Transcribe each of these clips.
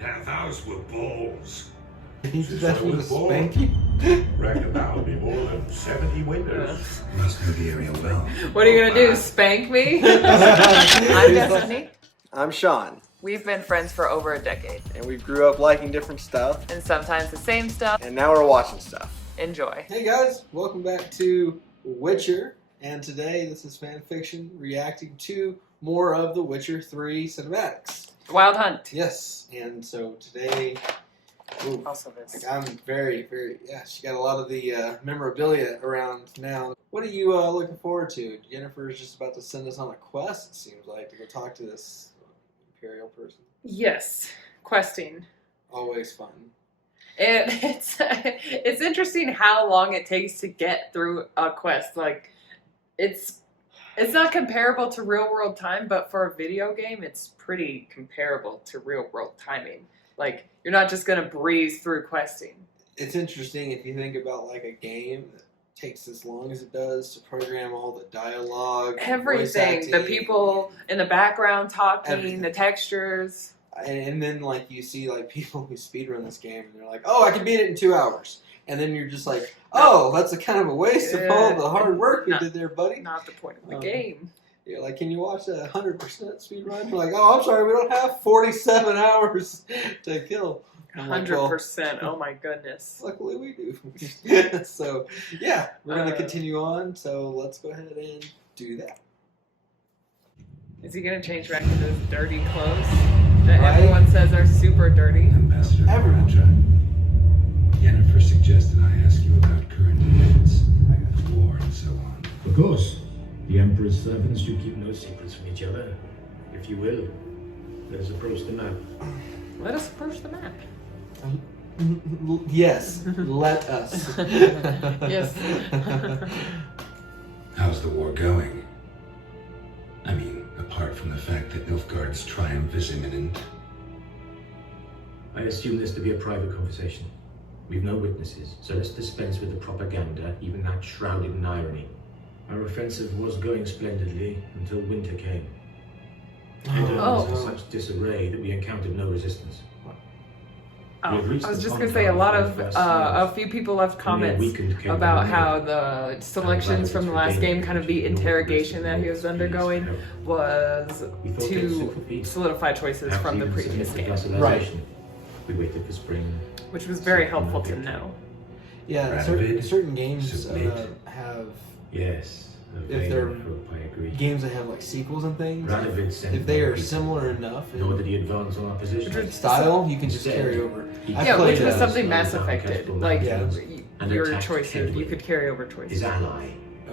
Now those were balls. That was spanky. Reckon that'll be more than 70 winters. Must know the area well. What are you gonna do? Spank me? I'm Destiny. I'm Sean, We've been friends for over a decade, and we grew up liking different stuff, and sometimes the same stuff. and now we're watching stuff. Enjoy. Hey guys, welcome back to Witcher, and today this is fan fiction reacting to more of the Witcher 3 cinematics. Wild Hunt. Yes, and so today, ooh, Also this. I'm very, she got a lot of the memorabilia around now. What are you looking forward to? Jennifer's just about to send us on a quest, it seems like, to go talk to this Imperial person. Yes, questing. Always fun. And it's interesting how long it takes to get through a quest. Like, it's not comparable to real world time, but for a video game, it's pretty comparable to real world timing. Like, you're not just gonna breeze through questing. It's interesting if you think about like a game that takes as long as it does to program all the dialogue, Everything, voice the acting, people in the background talking, everything. the textures. and then like you see like people who speedrun this game and they're like, oh, I can beat it in 2 hours, and then you're just like, oh, that's a kind of a waste of all the hard work you did there, buddy. Not the point of the game. You're like, can you watch a 100% speed run? We're like, oh, I'm sorry, we don't have 47 hours to kill. I'm like, well, 100%. Oh my goodness. luckily we do. So, yeah, we're going to continue on. So let's go ahead and do that. Is he gonna change back to those dirty clothes that Right. everyone says are super dirty? Ambassador Everyone. Rantra, Jennifer suggested I ask you about current events, the war and so on. Of course. The Emperor's servants do keep no secrets from each other. If you will, let us approach the map. Let us approach the map. Yes, let us. Yes. How's the war going? I mean, apart from the fact that Nilfgaard's triumph is imminent. I assume this to be a private conversation. We've no witnesses, so let's dispense with the propaganda, even that shrouded in irony. Our offensive was going splendidly until winter came. Winter was in such disarray that we encountered no resistance. Oh, I was just gonna say a few people left comments about how the selections from the last game, kind of the interrogation that he was undergoing, was to solidify choices from the previous game, Right. We waited for spring. which was very helpful to know. Yeah, certain games have, Yes. if they're I agree. games that have like sequels and things, Radovid sent if they are people. similar enough Nor in did he advance on our position. style, you can just carry over. I Yeah, played, which was uh, something Mass Affected. Like, Yeah. your choices, you could carry over choices. His ally.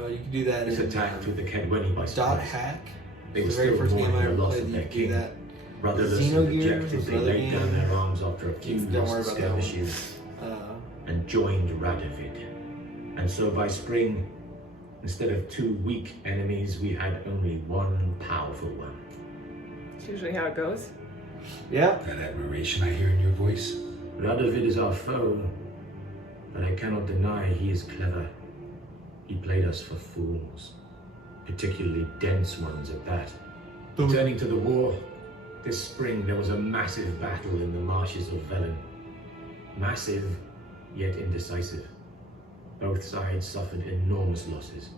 you can do that This in attack took the Kedweni by Dot surprise. Hack. They The were very still first game I mourning ever the loss played, of you their can do king. that. Rudderless and Xenogears dejected, was they another laid down game. their arms after a few Don't worry lost about that one. skirmishes Uh, and joined Radovid. And so by spring, instead of 2 weak enemies, we had only 1 powerful one. It's usually how it goes. yeah. That admiration I hear in your voice. Radovid is our foe, but I cannot deny he is clever. He played us for fools, particularly dense ones at that. Returning to the war, this spring there was a massive battle in the marshes of Velen. Massive, yet indecisive. Both sides suffered enormous losses,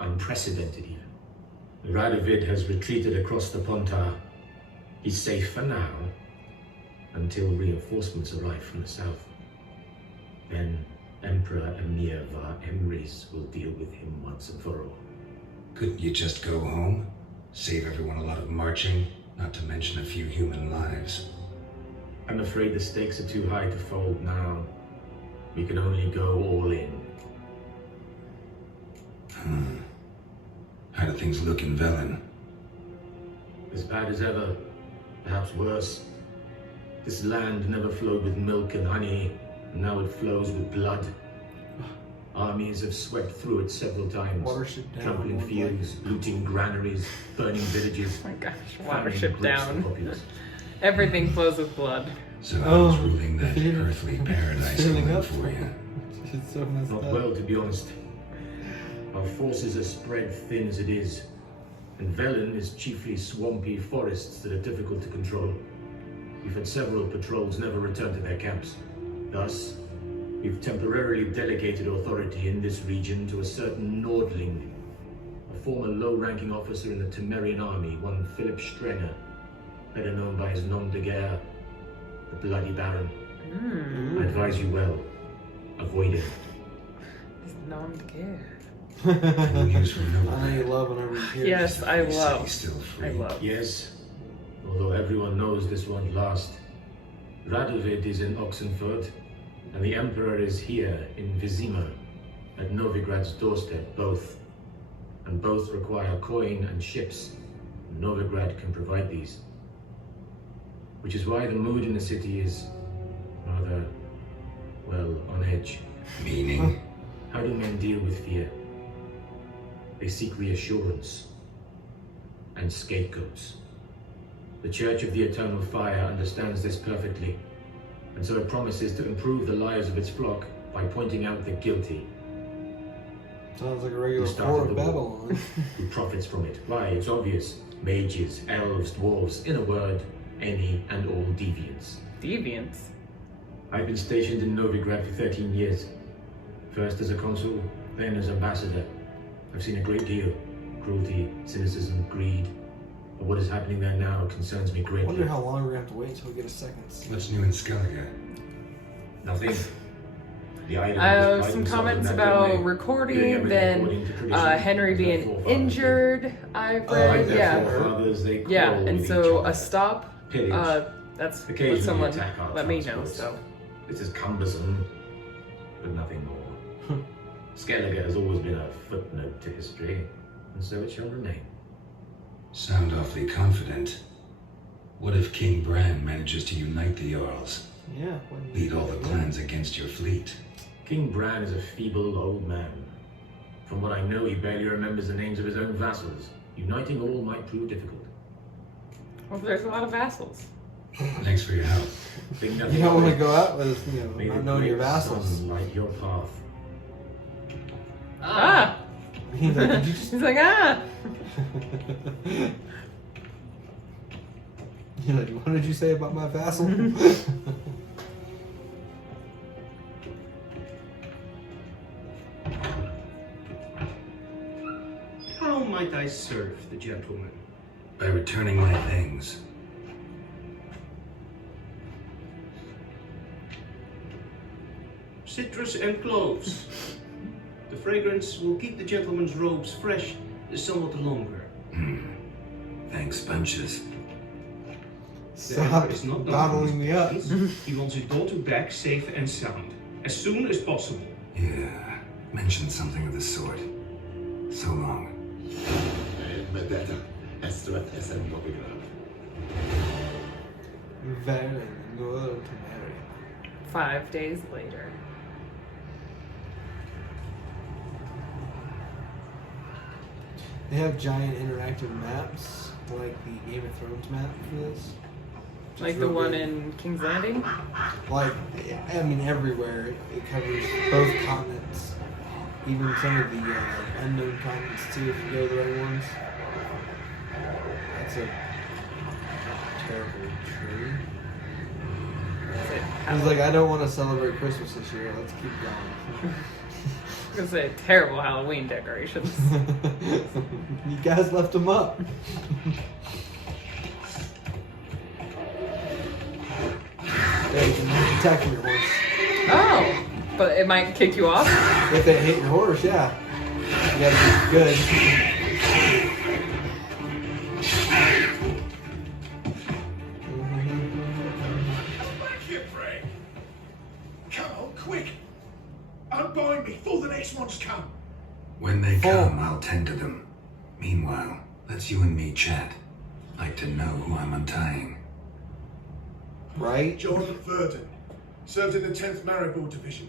unprecedented even. Radovid has retreated across the Pontar. He's safe for now, until reinforcements arrive from the south. Then Emperor Emir var Emrys will deal with him once and for all. Couldn't you just go home? Save everyone a lot of marching, not to mention a few human lives. I'm afraid the stakes are too high to fold now. We can only go all in. How do things look in Velen? As bad as ever, perhaps worse. This land never flowed with milk and honey, and now it flows with blood. Armies have swept through it several times, Watership down. trampling fields, looting granaries, burning villages. Oh my gosh, famine watership grips the down. populace. Everything flows with blood. So I was ruling that earthly paradise filling going up for you. It's so messed Not up. well, to be honest. Our forces are spread thin as it is, and Velen is chiefly swampy forests that are difficult to control. We've had several patrols never return to their camps. Thus, we've temporarily delegated authority in this region to a certain Nordling, a former low-ranking officer in the Temerian army, one Philip Strenger, better known by his nom de guerre, the Bloody Baron. I advise you well. Avoid him. His nom de guerre. No news from I know nowhere. you love whenever you hear Yes, I He said love. he's still free. I love. Yes, although everyone knows this won't last. Radovid is in Oxenfurt, and the Emperor is here in Vizima, at Novigrad's doorstep, both. And both require coin and ships. Novigrad can provide these. Which is why the mood in the city is rather, well, on edge. Meaning? How do men deal with fear? They seek reassurance and scapegoats. The Church of the Eternal Fire understands this perfectly, and so it promises to improve the lives of its flock by pointing out the guilty. Sounds like a regular Who started Whore of the war? Babylon. Who profits from it? Why, it's obvious. Mages, elves, dwarves, in a word, any and all deviants. Deviants. I've been stationed in Novigrad for 13 years. First as a consul, then as ambassador. I've seen a great deal. Cruelty, cynicism, greed. But what is happening there now concerns me I greatly. wonder how long we're gonna have to wait until we get a second. What's new in Skellige? Nothing. The island I was have pride some themselves comments on that, about didn't they? recording, Doing everything then according to tradition, Henry as their being forefathers did. injured. I've Oh, I read, bet yeah, for- Forefathers, they yeah, quarrel and with so each other. a stop. Pillage. That's what Occasionally someone attack our let me know. transports. So This is cumbersome, but nothing more. Skellige has always been a footnote to history, and so it shall remain. Sound awfully confident. What if King Bran manages to unite the Jarls? Yeah. Lead all the clans against your fleet? King Bran is a feeble old man. From what I know, he barely remembers the names of his own vassals. Uniting all might prove difficult. well, there's a lot of vassals. Thanks for your help. Think You nothing don't of want to it. go out with, May the not knowing your great vassals. sun light your path. Ah, He's like, did you just... he's like ah. You're like, what did you say about my vassal? How might I serve the gentleman? By returning my things. Citrus and cloves. The fragrance will keep the gentleman's robes fresh somewhat longer. Thanks, bunches. The Emperor Stop is not bottling me up. He wants his daughter back safe and sound, as soon as possible. Yeah, mentioned something of the sort. So long. Vedete, estret esen Novigrad. Very good to marry. 5 days later. They have giant interactive maps, like the Game of Thrones map for this. Like the one in King's Landing? Like, I mean, everywhere. It covers both continents. Even some of the unknown continents, too, if you go to the right ones. That's a terrible tree. I was like, I don't want to celebrate Christmas this year. Let's keep going. I was gonna say terrible Halloween decorations. You guys left them up. Hey, you can attack your horse. Oh, but it might kick you off. If they hit your horse, yeah. You gotta be good. Back here, Frank! Come on, quick! Unbind me before the next ones come! When they Oh. come, I'll tend to them. Meanwhile, let's you and me chat. Like to know who I'm untying. Right? Jonathan Verdon. Served in the 10th Maribor Division.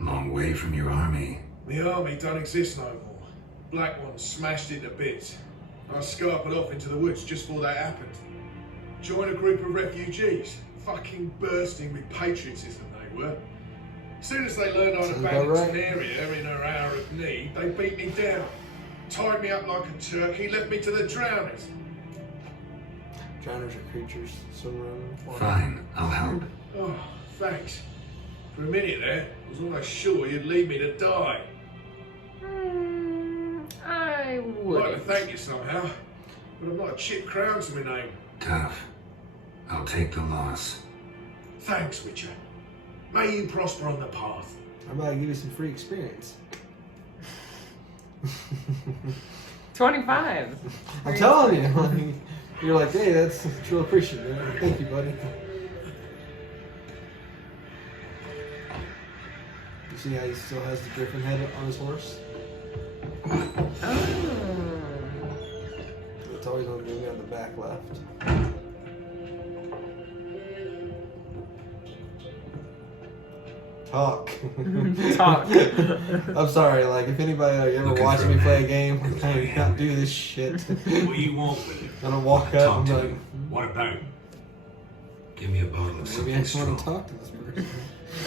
Long way from your army. The army don't exist no more. Black ones smashed into bits. I scarpered off into the woods just before that happened. Joined a group of refugees. Fucking bursting with patriotism they were. As soon as they learned I'd Sounds abandoned about right. an area in her hour of need, they beat me down. Tied me up like a turkey, left me to the drowners. Drowners are creatures swim around. Fine, I'll help. Oh, thanks. For a minute there, I was almost sure you'd leave me to die. I I'd like to wouldn't. thank you somehow, but I've not a chip crown to my name. Tough. I'll take the loss. Thanks, Witcher. May you prosper on the path. How about I give you some free experience? 25. I'm telling you. You're like, hey, that's real appreciative. Thank you, buddy. You see how he still has the griffin head on his horse? Oh. It's always on the back left. Talk. Talk. I'm sorry, like, if anybody ever Looking watched for me a play a man. game, I Looks very can't hungry. do this shit. What do you want with it? I don't walk up Talk and be to like, him. What about? Give me a bottle of maybe I something just want to strong. talk to this person.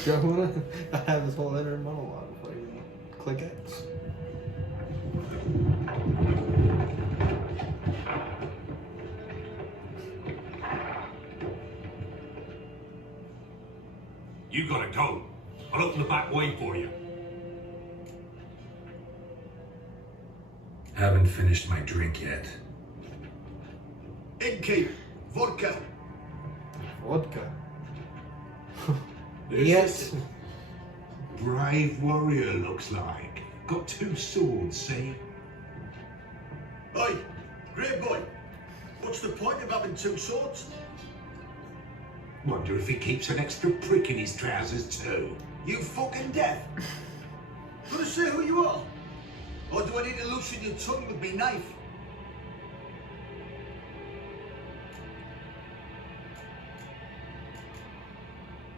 Do I want to? I have this whole inner monologue before I even click X. You gotta go. I'll open the back way for you. Haven't finished my drink yet. Innkeep, vodka. Vodka. There's Yes. this brave warrior looks like. Got 2 swords, see? Oi, great boy. What's the point of having 2 swords? Wonder if he keeps an extra prick in his trousers too. You fucking deaf. Gonna say who you are? Or do I need to loosen your tongue with me knife?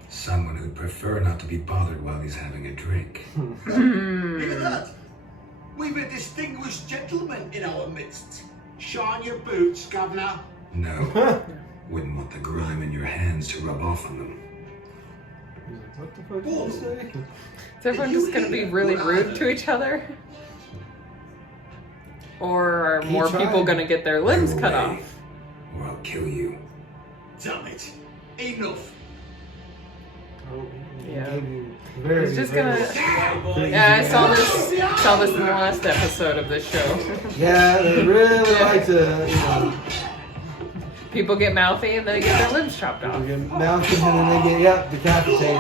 Someone who'd prefer not to be bothered while he's having a drink. Look at that. We've a distinguished gentleman in our midst. Shine your boots, governor. No. Wouldn't want the grime in your hands to rub off on them. He's like, what the fuck did you say? Is everyone just going to be really rude to each other? Or are He more tried. people going to get their limbs Go cut away, off? Or I'll kill you. Damn it. Enough. Oh, he Yeah. gave you very, He's just very gonna. crazy Yeah, I saw ass. this in the last episode of this show. Yeah, they really like to, People get mouthy and they get their limbs chopped they off. get mounted and then they get, decapitated.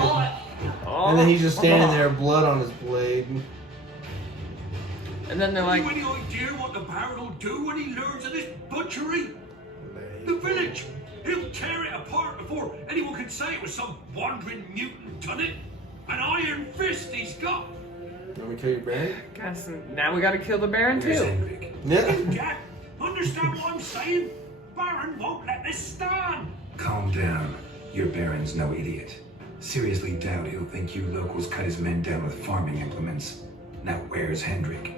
And then he's just standing there, blood on his blade. And then they're like, Have you any idea what the Baron will do when he learns of this butchery? The village! He'll tear it apart before anyone can say it was some wandering mutant done it. An iron fist he's got. You want me to kill your Baron? guess now we gotta kill the Baron Where's too. Hendrik? Yeah. Jack, understand what I'm saying? Baron won't let this stand. Calm down. Your Baron's no idiot. Seriously doubt he'll think you locals cut his men down with farming implements. Now where's Hendrik?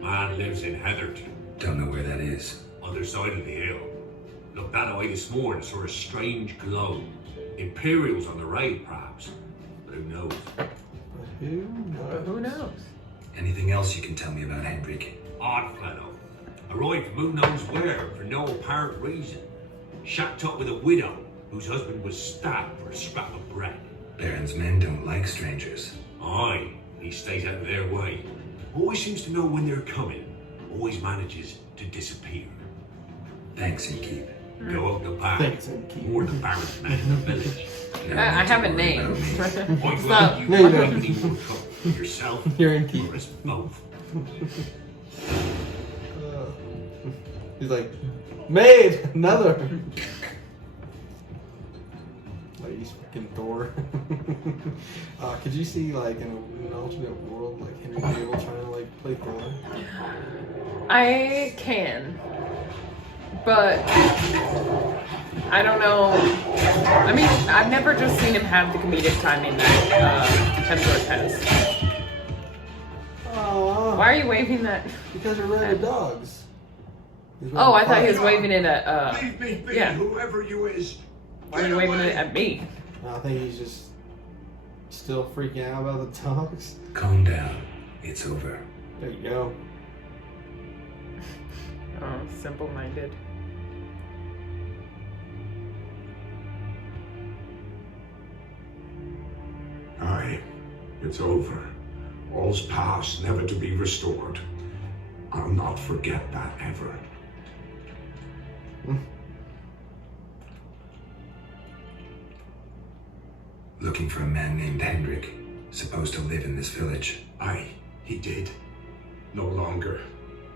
Man lives in Heatherton, Don't know where that is. other side of the hill. Looked that way this morning, saw a strange glow. Imperials on the raid, perhaps. But who knows? Who But knows? who knows? Anything else you can tell me about Hendrik? Odd fellow. Arrived from who knows where for no apparent reason. Shacked up with a widow whose husband was stabbed for a scrap of bread. Baron's men don't like strangers. Aye, he stays out of their way. Always seems to know when they're coming. Always manages to disappear. Thanks, Innkeep. Go up the back. Thanks, Innkeep. More the Baron's men in the village. No I need to have a worry name. about me. I'm It's glad not. you No, you don't don't. have any more trouble with yourself You're Innkeep. or us both. He's like, made another. Like he's fucking Thor. Could you see like in an alternate world like Henry Cavill trying to like play Thor? I can, but I don't know. I mean, I've never just seen him have the comedic timing that Hemsworth has. Aww. Why are you waving that? Because we're rabid dogs. He's Oh, I rabid thought he was dogs. waving it at. Leave me be, yeah. whoever you is. Why are you waving it at me? I think he's just still freaking out about the dogs. Calm down. It's over. There you go. Oh, simple-minded. It's over. All's past, never to be restored. I'll not forget that ever. Looking for a man named Hendrik, supposed to live in this village. Aye, he did. No longer.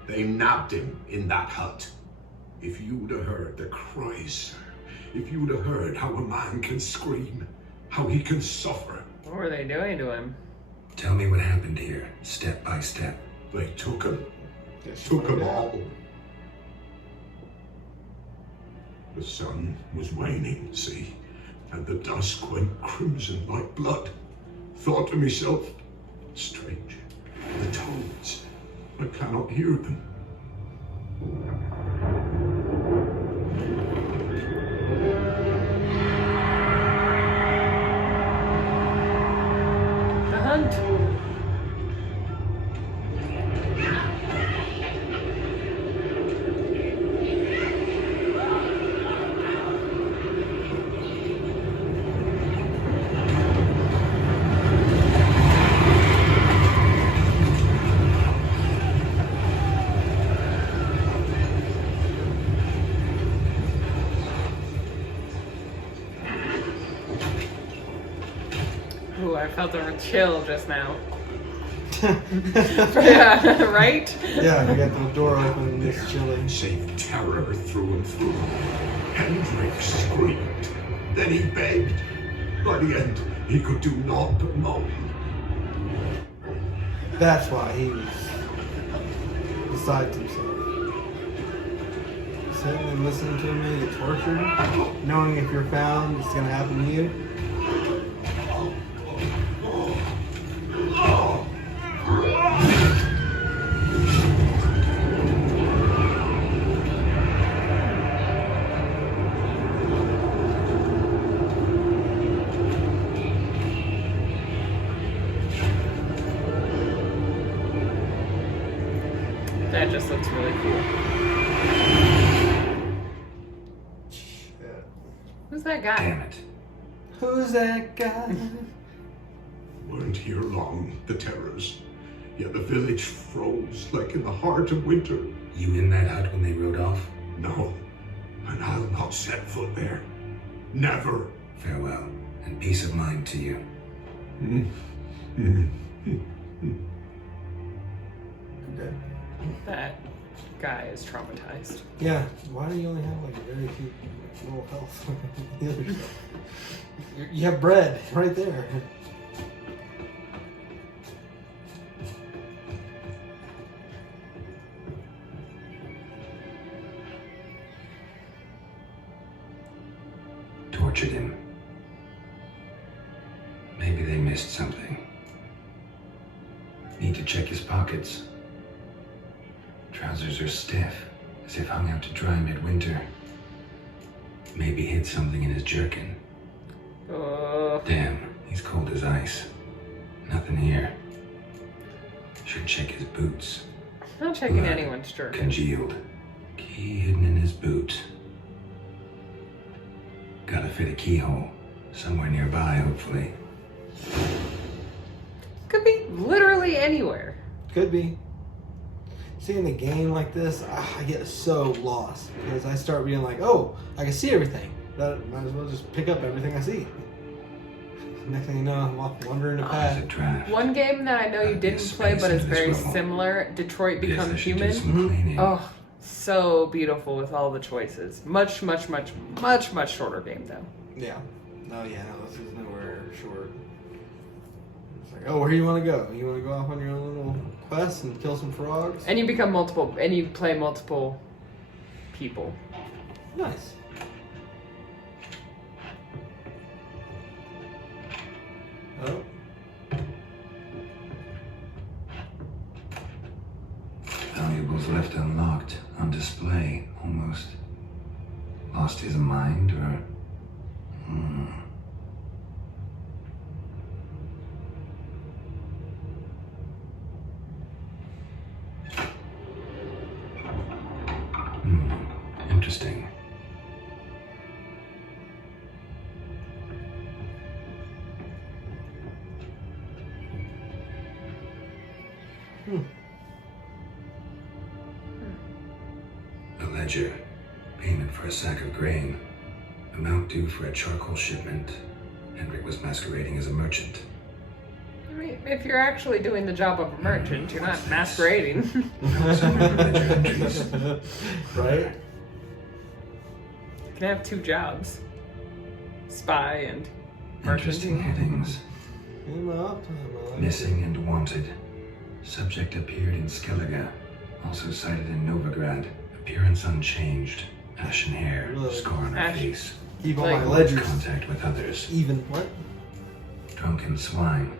They nabbed him in that hut. If you'd have heard the cries, sir. If you'd have heard how a man can scream, how he can suffer. What were they doing to him? Tell me what happened here, step by step. They took him. Took them all. The sun was waning, see, and the dusk went crimson like blood. Thought to myself, strange, the toads, I cannot hear them. The hunt. Ooh, I felt a chill just now. Yeah, right? Yeah, you got the door open and it's chilly. Save terror through and through. Hendrik screamed. Then he begged. By the end, he could do naught but moan. That's why he was beside himself. Sitting and listening to me get tortured, knowing if you're found, it's gonna happen to you. That just looks really cool. Who's that guy? Damn it. Who's that guy? Weren't here long, the terrors. Yet the village froze like in the heart of winter. You in that hut when they rode off? No, and I'll not set foot there. Never. Farewell, and peace of mind to you. Okay. That guy is traumatized. Yeah, why do you only have like very few little health? The other stuff. You have bread right there. Tortured him. Maybe they missed something. Need to check his pockets. Trousers are stiff, as if hung out to dry midwinter. Maybe hid something in his jerkin. Damn, he's cold as ice. Nothing here. Should check his boots. I'm not checking Blood anyone's jerky. Congealed. Key hidden in his boot. Gotta fit a keyhole. Somewhere nearby, hopefully. Could be literally anywhere. Could be. Seeing the game like this, I get so lost because I start being like, oh, I can see everything. That might as well just pick up everything I see. Next thing you know, I'm off wandering the There's path. a draft. One game that I know you didn't play, but is very similar, Detroit Become Human. Oh, so beautiful with all the choices. Much shorter game though. Yeah. Oh yeah, no, this is nowhere short. It's like, oh, where do you want to go? You want to go off on your own little quest and kill some frogs? And you become multiple, and you play multiple people. Nice. Oh. Valuables left unlocked, on display, almost. Lost his mind, or... Interesting. A ledger. Payment for a sack of grain. Amount due for a charcoal shipment. Hendrik was masquerading as a merchant. I mean, if you're actually doing the job of a merchant, you're not masquerading. Right? You can have two jobs. Spy and Interesting merchant. headings. Him up. Missing and wanted. Subject appeared in Skellige. Also sighted in Novigrad. Appearance unchanged. Ashen hair. Look. Scar on her Ash. face. Keep on my Like- ledgers. Contact with others. Even what? Drunken swine.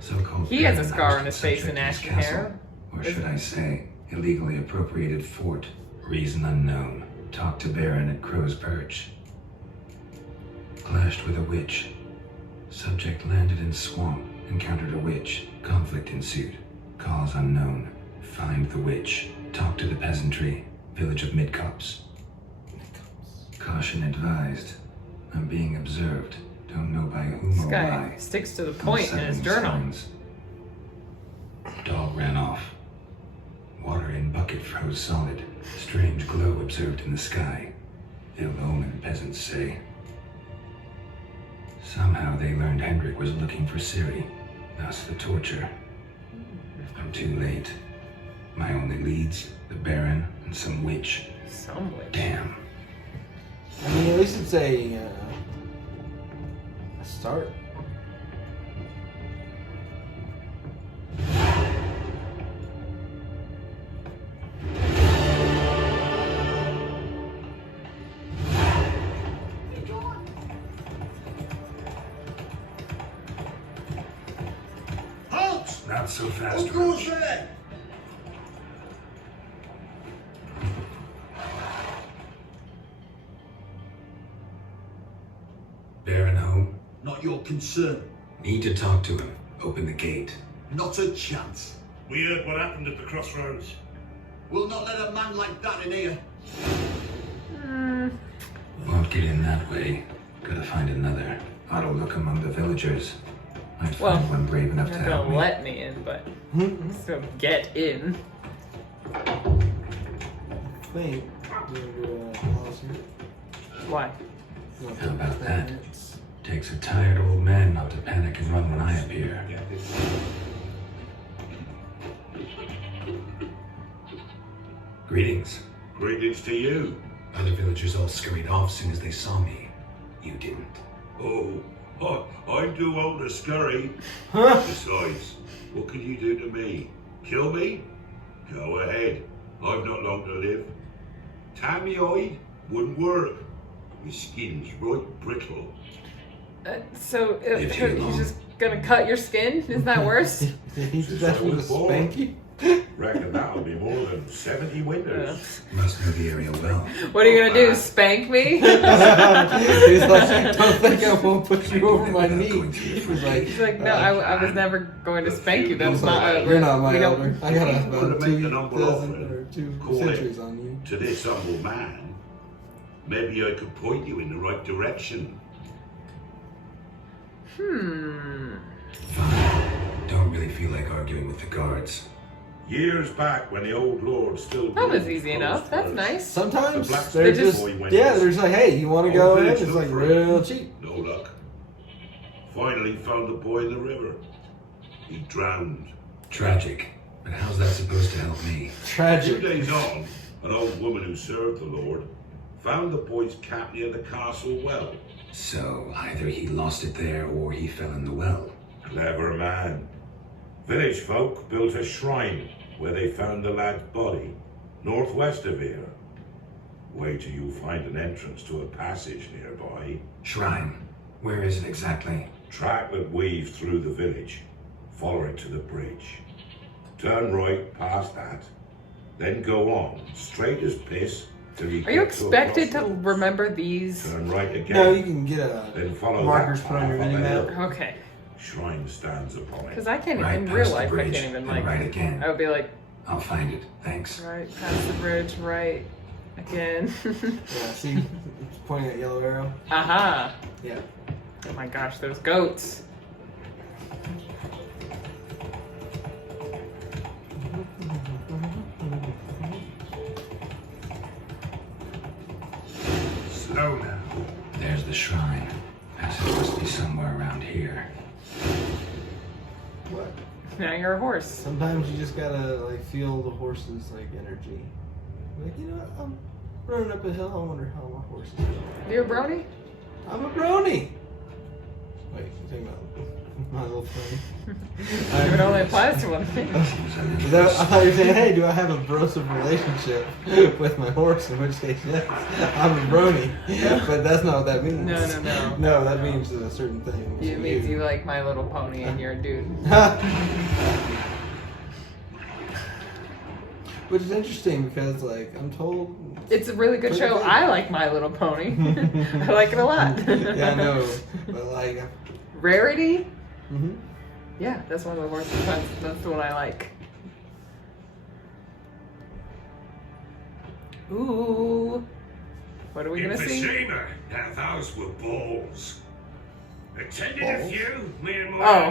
So-called He has a baron scar on hosted his face subject and in his ashen castle. hair. Or should I say, illegally appropriated fort. Reason unknown. Talked to Baron at Crow's Perch. Clashed with a witch. Subject landed in swamp. Encountered a witch. Conflict ensued. Cause unknown. Find the witch. Talk to the peasantry. Village of Midcops. Caution advised. I'm being observed. Don't know by whom This or guy why. sticks to the point in his journal. Signs. Dog ran off. Water in bucket froze solid. Strange glow observed in the sky. Ill omen, peasants say. Somehow they learned Hendrik was looking for Ciri. Thus the torture. I'm too late. My only leads, the Baron and some witch. Some witch. Damn. I mean, at least it's a start. Halt! Not so fast, Of course Roach. there! Baron home? Not your concern. Need to talk to him. Open the gate. Not a chance. We heard what happened at the crossroads. We'll not let a man like that in here. Won't get in that way. Gotta find another. Ought to look among the villagers. Might Well, find one brave enough to They're help gonna me. let me in, but still get in. Think. Pause here. Why? No, How about that? it's- Takes a tired old man not to panic and run when I appear. Greetings. Greetings to you. Other villagers all scurried off soon as they saw me. You didn't. Oh, I'm too old to scurry. Huh? Besides, what can you do to me? Kill me? Go ahead. I've not long to live. Tan me hide wouldn't work. My skin's right brittle. So If you're he's long. just gonna cut your skin? Is that worse? He's Since just I gonna was born. spank you. Reckon that'll be more than 70 winters. Must know the area well. What are you gonna do? Spank me? He's like, don't think I won't put you over my knee. He's like, He's like, no, I was never going to spank you. That's he's not. like, you're not my we don't- elder. I got If you were about to make the number 2,000 offer, or 2 call it. centuries on you. To this humble man, maybe I could point you in the right direction. Hmm. Fine. Don't really feel like arguing with the guards. Years back when the old lord still That was ruled easy Coast enough. That's First. nice. Sometimes The blacksmith they're just, boy went yeah, missing. they're just like, hey, you want to go Old in? village It's like looked for real him. cheap. No luck. Finally found the boy in the river. He drowned. Tragic. But how's that supposed to help me? 2 Tragic. days on, an old woman who served the lord found the boy's cap near the castle well. So, either he lost it there or he fell in the well. Clever man. Village folk built a shrine where they found the lad's body, northwest of here. Wait till you find an entrance to a passage nearby. Shrine. Where is it exactly? Track that weaves through the village. Follow it to the bridge. Turn right past that. Then go on, straight as piss, till you Are you get to a expected to crossroads. remember these? Turn right again. No, you can get Then follow markers that put on your path up a mini-map. hill. Okay. Shrine stands upon Because it. I can't Right in past real the life. I bridge, can't even and like. right again. I would be like, I'll find it. Thanks. right past the bridge, right again. Yeah, see, it's pointing at yellow arrow. Aha! Yeah. Oh my gosh, those goats. shrine. Passage must be somewhere around here. What? Now you're a horse. Sometimes you just gotta like feel the horse's like energy. Like, you know what? I'm running up a hill. I wonder how my horse is doing. You're a brony? I'm a brony. Wait, you talking about my little pony? It only applies to one thing. Is that, I thought you were saying, hey, do I have a brosive relationship with my horse? In which case, yes, I'm a brony. But that's not what that means. No. No, that means a certain thing. It means you like My Little Pony and you're a dude. Which is interesting because, like, I'm told. It's a really good Pretty show. good. I like My Little Pony. I like it a lot. Yeah, I know. But, like. Rarity? Mm-hmm. Yeah, that's one of the horses. That's the one I like. Ooh. What are we gonna see? Emphysema. Now those were balls. Attended a few, me and my Oh.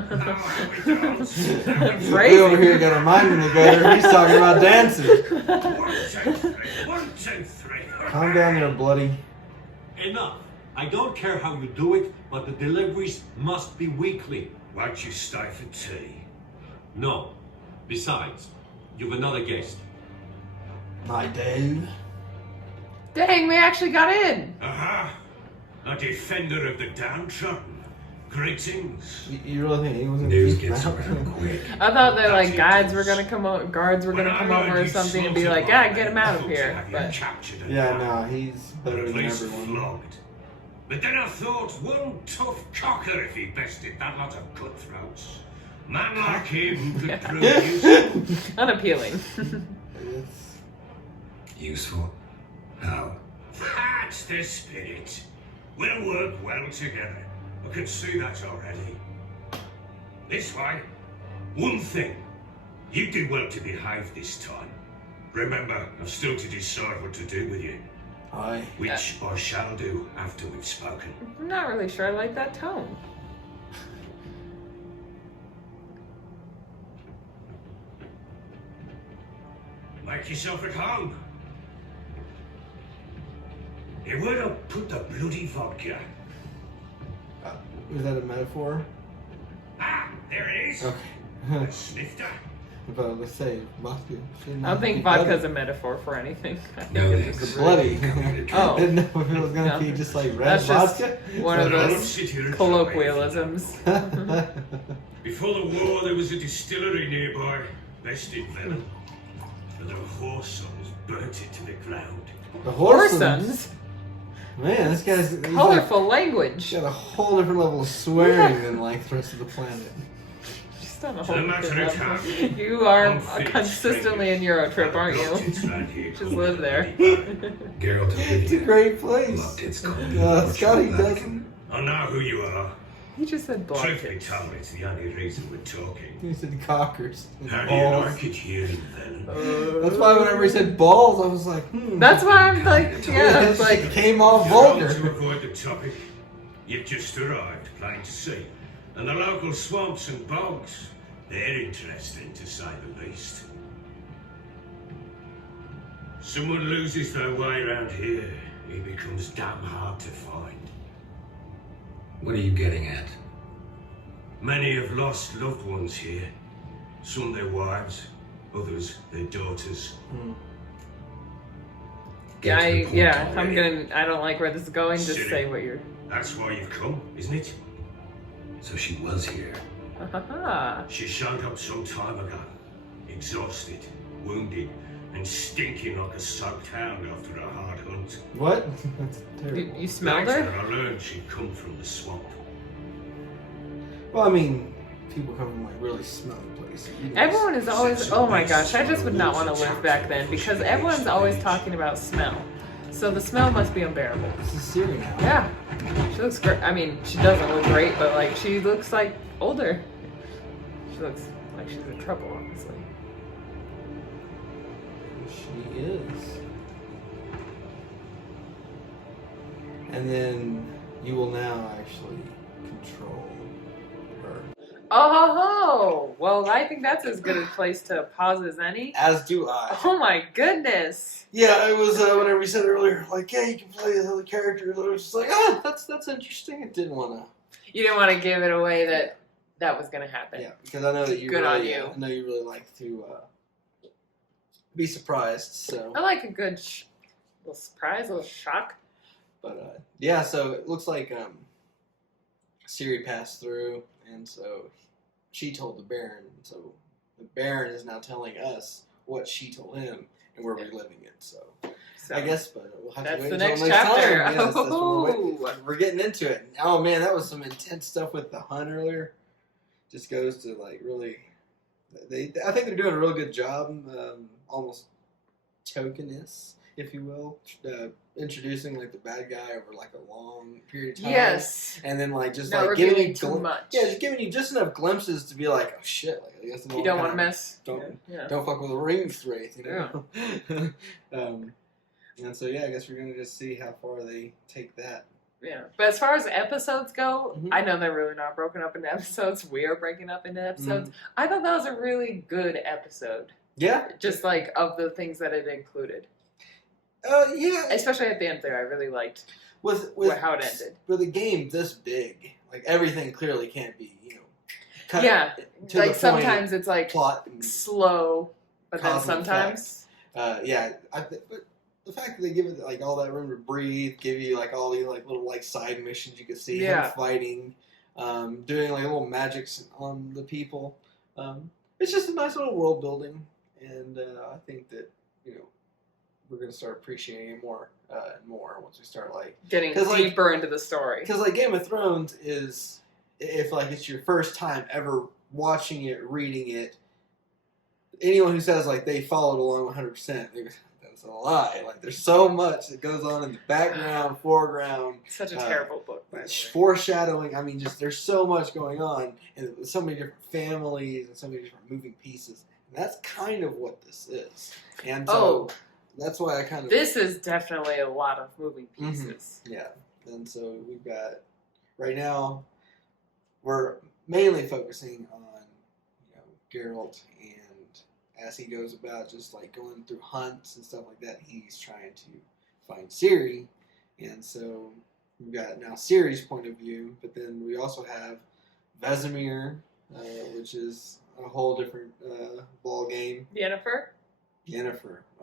how we dance. We over here got a mind in the gutter. He's talking about dancing. 1, 2, 3. 1, 2, 3. Calm down there, bloody. Enough. I don't care how you do it, but the deliveries must be weekly. Won't you stay for tea? No. Besides, you've another guest. My dude. Dang, we actually got in. Aha! A defender of the downtrodden. Greetings. You really think he was gonna News keep gets him out? around quick. I thought that like guards were gonna come over or something and be like, yeah, get him out of here. But Yeah, no, he's Or better at than least everyone. flogged. But then I thought, one tough cocker if he bested that lot of cutthroats. Man like him could prove useful. unappealing. It's Useful? How? That's the spirit. We'll work well together. I can see that already. This way. One thing. You did well to behave this time. Remember, I've still to decide what to do with you. Aye. Which I shall do after we've spoken. I'm not really sure I like that tone. Make yourself at home. Hey, where'd I put the bloody vodka? Is that a metaphor? Ah, there it is. Okay. A snifter. But let's say vodka. I don't think vodka's a metaphor for anything. I think No, it's thanks. just bloody. Oh. I didn't know if it was gonna No. be just like red That's just vodka. one of But I won't those sit here and colloquialisms. Before the war, there was a distillery nearby, best in Venom. And the horse sons burnt it to the ground. The horse. Horsons. Man, this guy's he's Colorful like, language. got a whole different level of swearing than like the rest of the planet. Just on a So whole no matter different how level. You are unfit consistently in Eurotrip, aren't you? you? Just live there. Geralt of It's a Rivia. great place. Loved its cold. Scotty doesn't. I know who you are. He just said blood Truthfully tips. told, it's the only reason we're talking. He said cockers. How do you Balls. like it here in Venom? That's why whenever he said balls, I was like, That's why I'm like, yeah, it's it like, came off You're on vulgar. to avoid the topic. You've just arrived, plain to see. And the local swamps and bogs, they're interesting to say the least. Someone loses their way around here, he becomes damn hard to find. What are you getting at? Many have lost loved ones here. Some their wives, others their daughters. Get to the point already. I don't like where this is going. Just Ciri. say what you're. That's why you've come, isn't it? So she was here. She showed up some time ago, exhausted, wounded, and stinking like a soaked hound after a hard hunt. What? That's terrible. You smelled Later, her? I learned she'd come from the swamp. Well, I mean, people come from like really smelly places. Everyone is always. Oh my gosh, I just would not want to live back then because everyone's always talking about smell. So the smell must be unbearable. This is Ciri now. Yeah, she looks great. I mean, she doesn't look great, but like she looks like older. She looks like she's in trouble, honestly. She is. And then you will now actually control her. Oh, well, I think that's as good a place to pause as any. As do I. Oh my goodness. Yeah, it was whenever we said earlier, like, yeah, you can play as other characters. I was just like, that's interesting. I didn't want to. You didn't want to give it away that was going to happen. Yeah, because I know that you Good really, on you. I know you really like to be surprised. So, I like a good little surprise, a little shock. but yeah, so it looks like Ciri passed through, and so she told the Baron. So the Baron is now telling us what she told him, and we're reliving it. So I guess, but we'll have that's to wait the until next next chapter. time. Yes, that's what we're getting into it. Oh man, that was some intense stuff with the hunt earlier. Just goes to like really, I think they're doing a real good job, almost tokenist, if you will, introducing like the bad guy over like a long period of time. Yes. And then like just Not like giving revealing you too much. Yeah, just giving you just enough glimpses to be like, oh shit, like I guess You don't want to mess. Don't Yeah. don't fuck with a ringed wraith, you know. And so yeah, I guess we're gonna just see how far they take that. Yeah, but as far as episodes go, Mhm. I know they're really not broken up into episodes. We are breaking up into episodes. I thought that was a really good episode. Yeah. Just like of the things that it included. Yeah. Especially at the end there, I really liked With how it ended. With a game this big, like everything clearly can't be, cut Yeah, to like the sometimes point, it's like plot and slow, but then cause and sometimes yeah, but the fact that they give it like all that room to breathe, give you like all these like little like side missions you can see him fighting, doing like little magics on the people. It's just a nice little world building, and I think that we're gonna start appreciating it more and more once we start like getting like, deeper into the story. Because like Game of Thrones is, if like it's your first time ever watching it, reading it, anyone who says like they followed along 100%, that's a lie. Like there's so much that goes on in the background, foreground. Such a terrible book. By the way. Foreshadowing. I mean, just there's so much going on, and so many different families and so many different moving pieces. And that's kind of what this is. And so that's why I kind of. This is definitely a lot of moving pieces. Mm-hmm. Yeah, and so we've got right now. We're mainly focusing on Geralt, and as he goes about just like going through hunts and stuff like that, he's trying to find Ciri, and so we've got now Ciri's point of view, but then we also have Vesemir, which is a whole different ball game. Yennefer,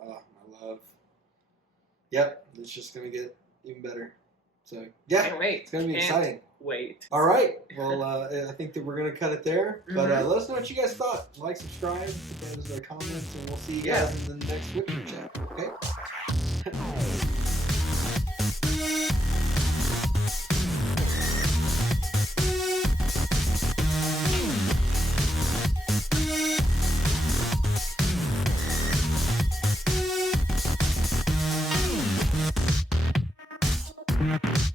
oh my love. Yep, it's just gonna get even better. So yeah, Can't wait. It's gonna be exciting. Wait. All right. Well, I think that we're going to cut it there. But let us know what you guys thought. Like, subscribe, put those comments, and we'll see you guys in the next Witcher chapter. Okay?